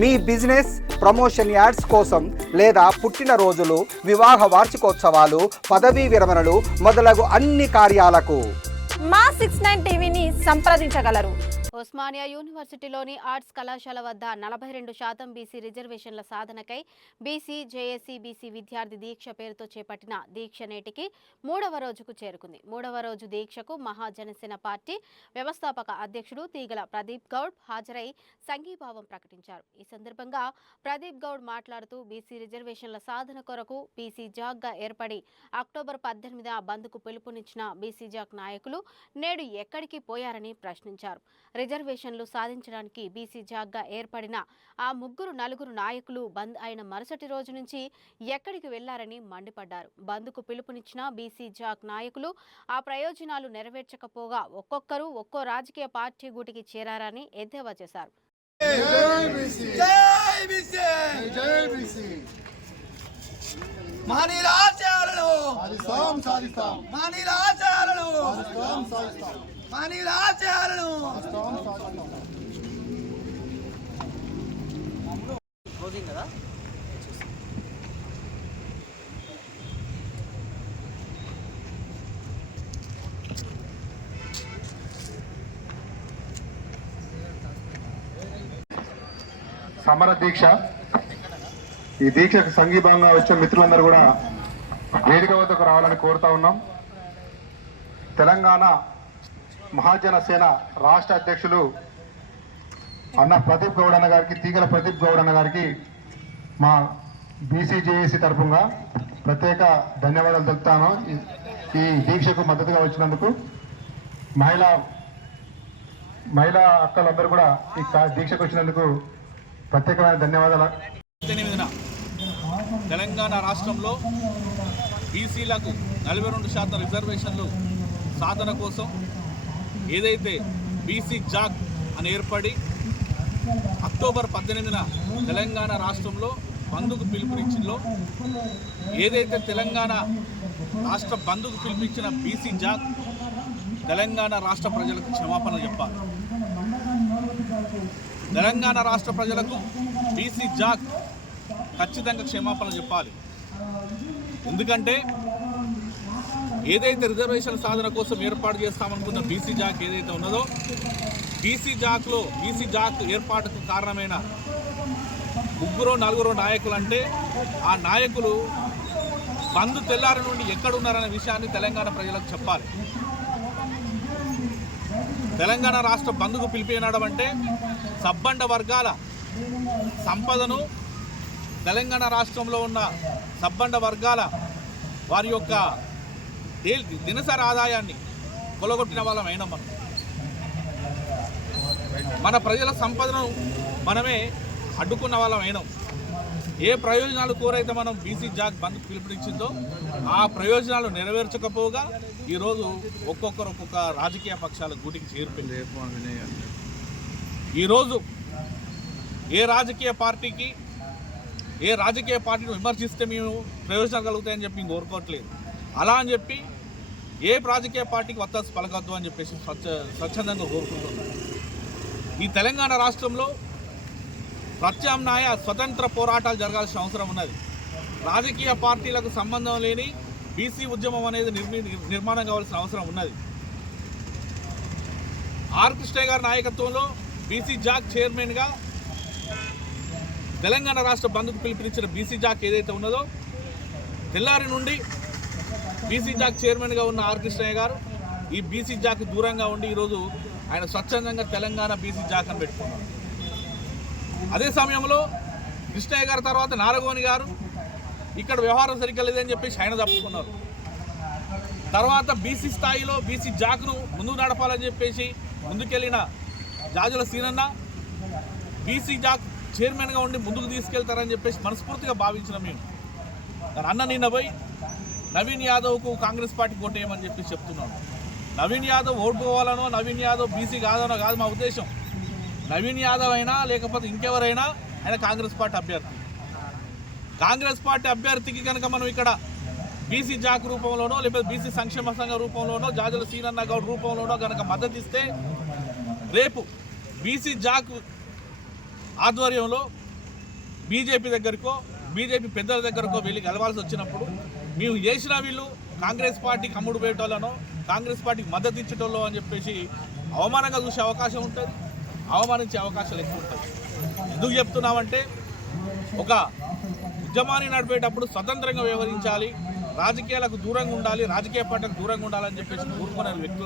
మీ business promotion ads కోసం లేదా పుట్టినరోజులు, వివాహ వార్షికోత్సవాలు, పదవీ విరమణలు మొదలగు అన్ని కార్యాలకు మా 69 టీవీని సంప్రదించగలరు. ఉస్మానియా యూనివర్సిటీలోని ఆర్ట్స్ కళాశాల వద్ద 42% బీసీ రిజర్వేషన్ల సాధనకై బీసీ జేఏసీ బీసీ విద్యార్థి దీక్ష పేరుతో చేపట్టిన దీక్ష నేటికి 3వ రోజుకు చేరుకుంది. 3వ రోజు దీక్షకు మహాజనసేన పార్టీ వ్యవస్థాపక అధ్యక్షుడు తీగల ప్రదీప్ గౌడ్ హాజరై సంఘీభావం ప్రకటించారు. ఈ సందర్భంగా ప్రదీప్ గౌడ్ మాట్లాడుతూ బీసీ రిజర్వేషన్ల సాధన కొరకు బీసీ జాగ్గా ఏర్పడి అక్టోబర్ 18న బంద్కు పిలుపునిచ్చిన బీసీ జాగ్ నాయకులు నేడు ఎక్కడికి పోయారని ప్రశ్నించారు. రిజర్వేషన్లు సాధించడానికి బీసీ జాగ్గా ఏర్పడిన ఆ నలుగురు నాయకులు బంద్ అయిన మరుసటి రోజు నుంచి ఎక్కడికి వెళ్లారని మండిపడ్డారు. బంద్కు పిలుపునిచ్చిన బీసీ జాగ్ నాయకులు ఆ ప్రయోజనాలు నెరవేర్చకపోగా ఒక్కొక్కరు ఒక్కో రాజకీయ పార్టీ గూటికి చేరారని ఎద్దేవా చేశారు. సమర దీక్ష. ఈ దీక్షకు సంఘీభావంగా వచ్చిన మిత్రులందరూ కూడా వేదిక వద్దకు రావాలని కోరుతా ఉన్నాం. తెలంగాణ మహాజన సేన రాష్ట్ర అధ్యక్షులు అన్న ప్రదీప్ గౌడ్ అన్న గారికి, తీగల ప్రదీప్ గౌడ్ అన్న గారికి మా బీసీజేఏసీ తరఫుగా ప్రత్యేక ధన్యవాదాలు తెలుపుతాను. ఈ దీక్షకు మద్దతుగా వచ్చినందుకు మహిళా అక్కలందరూ కూడా ఈ దీక్షకు వచ్చినందుకు ప్రత్యేకమైన ధన్యవాదాలు. తెలంగాణ రాష్ట్రంలో బీసీలకు 42% రిజర్వేషన్లు సాధన కోసం ఏదైతే బీసీ జాగ్ అని ఏర్పడి అక్టోబర్ 18న తెలంగాణ రాష్ట్రంలో బంద్కు పిలుపునిచ్చిందో, ఏదైతే తెలంగాణ రాష్ట్ర బంద్కు పిలుపునిచ్చిన బీసీ జాగ్ తెలంగాణ రాష్ట్ర ప్రజలకు క్షమాపణ చెప్పాలి. తెలంగాణ రాష్ట్ర ప్రజలకు బీసీ జాగ్ ఖచ్చితంగా క్షమాపణ చెప్పాలి. ఎందుకంటే ఏదైతే రిజర్వేషన్ సాధన కోసం ఏర్పాటు చేస్తామనుకున్న బీసీ జాక్ ఏదైతే ఉన్నదో, బీసీ జాక్ ఏర్పాటుకు కారణమైన 3-4 నాయకులు అంటే ఆ నాయకులు బంద్ తెల్లారి నుండి ఎక్కడున్నారనే విషయాన్ని తెలంగాణ ప్రజలకు చెప్పాలి. తెలంగాణ రాష్ట్ర బంద్కు పిలిపినడం అంటే సబ్బండ వర్గాల సంపదను, తెలంగాణ రాష్ట్రంలో ఉన్న సబ్బండ వర్గాల వారి యొక్క దినసరి ఆదాయాన్ని కొలగొట్టిన వాళ్ళం అయినా మన ప్రజల సంపదను మనమే అడ్డుకున్న వాళ్ళం అయినాం. ఏ ప్రయోజనాలు కోరైతే మనం బీసీ జాగ్ బంద్ పిలుపునిచ్చిందో ఆ ప్రయోజనాలు నెరవేర్చకపోగా ఈరోజు ఒక్కొక్క రాజకీయ పక్షాల గూటికి చేరిపోయింది. ఈరోజు ఏ రాజకీయ పార్టీని విమర్శిస్తే మేము ప్రయోజనాలు కలుగుతాయని చెప్పి కోరుకోవట్లేదు. అలా అని చెప్పి ఏ రాజకీయ పార్టీకి వత్తాసు పలకద్దు అని చెప్పేసి స్వచ్ఛందంగా కోరుకుంటున్నాం. ఈ తెలంగాణ రాష్ట్రంలో ప్రత్యామ్నాయ స్వతంత్ర పోరాటాలు జరగాల్సిన అవసరం ఉన్నది. రాజకీయ పార్టీలకు సంబంధం లేని బీసీ ఉద్యమం అనేది నిర్మాణం కావాల్సిన అవసరం ఉన్నది. ఆర్ కృష్ణయ్య గారి నాయకత్వంలో బీసీ జాక్ చైర్మన్గా తెలంగాణ రాష్ట్ర బంద్కు పిలుపునిచ్చిన బీసీ జాక్ ఏదైతే ఉన్నదో, తెల్లారి నుండి బీసీ జాక్ చైర్మన్గా ఉన్న ఆర్ కృష్ణయ్య గారు ఈ బీసీ జాక్ దూరంగా ఉండి ఈరోజు ఆయన స్వచ్ఛందంగా తెలంగాణ బీసీ జాక్ అని పెట్టుకున్నారు. అదే సమయంలో కృష్ణయ్య గారి తర్వాత నారగోని గారు ఇక్కడ వ్యవహారం సరిగ్గా లేదని చెప్పేసి ఆయన తప్పుకున్నారు. తర్వాత బీసీ స్థాయిలో బీసీ జాక్ను ముందుకు నడపాలని చెప్పేసి ముందుకెళ్ళిన జాజుల సీనన్న బీసీ జాక్ చైర్మన్గా ఉండి ముందుకు తీసుకెళ్తారని చెప్పేసి మనస్ఫూర్తిగా భావించిన మేము. అన్న నిన్న పోయి నవీన్ యాదవ్కు కాంగ్రెస్ పార్టీ ఓటేయమని చెప్పి చెప్తున్నాను. నవీన్ యాదవ్ ఓడిపోవాలనో, నవీన్ యాదవ్ బీసీ కాదనో కాదు మా ఉద్దేశం. నవీన్ యాదవ్ అయినా లేకపోతే ఇంకెవరైనా ఆయన కాంగ్రెస్ పార్టీ అభ్యర్థి. కాంగ్రెస్ పార్టీ అభ్యర్థికి కనుక మనం ఇక్కడ బీసీ జాక్ రూపంలోనో లేకపోతే బీసీ సంక్షేమ సంఘం రూపంలోనో జాజుల సీనన్న గౌడ్ రూపంలోనో కనుక మద్దతు ఇస్తే రేపు బీసీ జాక్ ఆధ్వర్యంలో బీజేపీ దగ్గరకో బీజేపీ పెద్దల దగ్గరకో వెళ్ళి గెలవాల్సి వచ్చినప్పుడు మేము చేసిన వీళ్ళు కాంగ్రెస్ పార్టీకి అమ్ముడు పోయేటోళ్ళనో కాంగ్రెస్ పార్టీకి మద్దతు ఇచ్చేటోళ్ళో అని చెప్పేసి అవమానంగా చూసే అవకాశం ఉంటుంది, అవమానించే అవకాశాలు ఎక్కువ ఉంటాయి. ఎందుకు చెప్తున్నామంటే ఒక ఉద్యమాన్ని నడిపేటప్పుడు స్వతంత్రంగా వ్యవహరించాలి, రాజకీయాలకు దూరంగా ఉండాలి, రాజకీయ పార్టీలకు దూరంగా ఉండాలని చెప్పేసి కోరుకునే వ్యక్తులు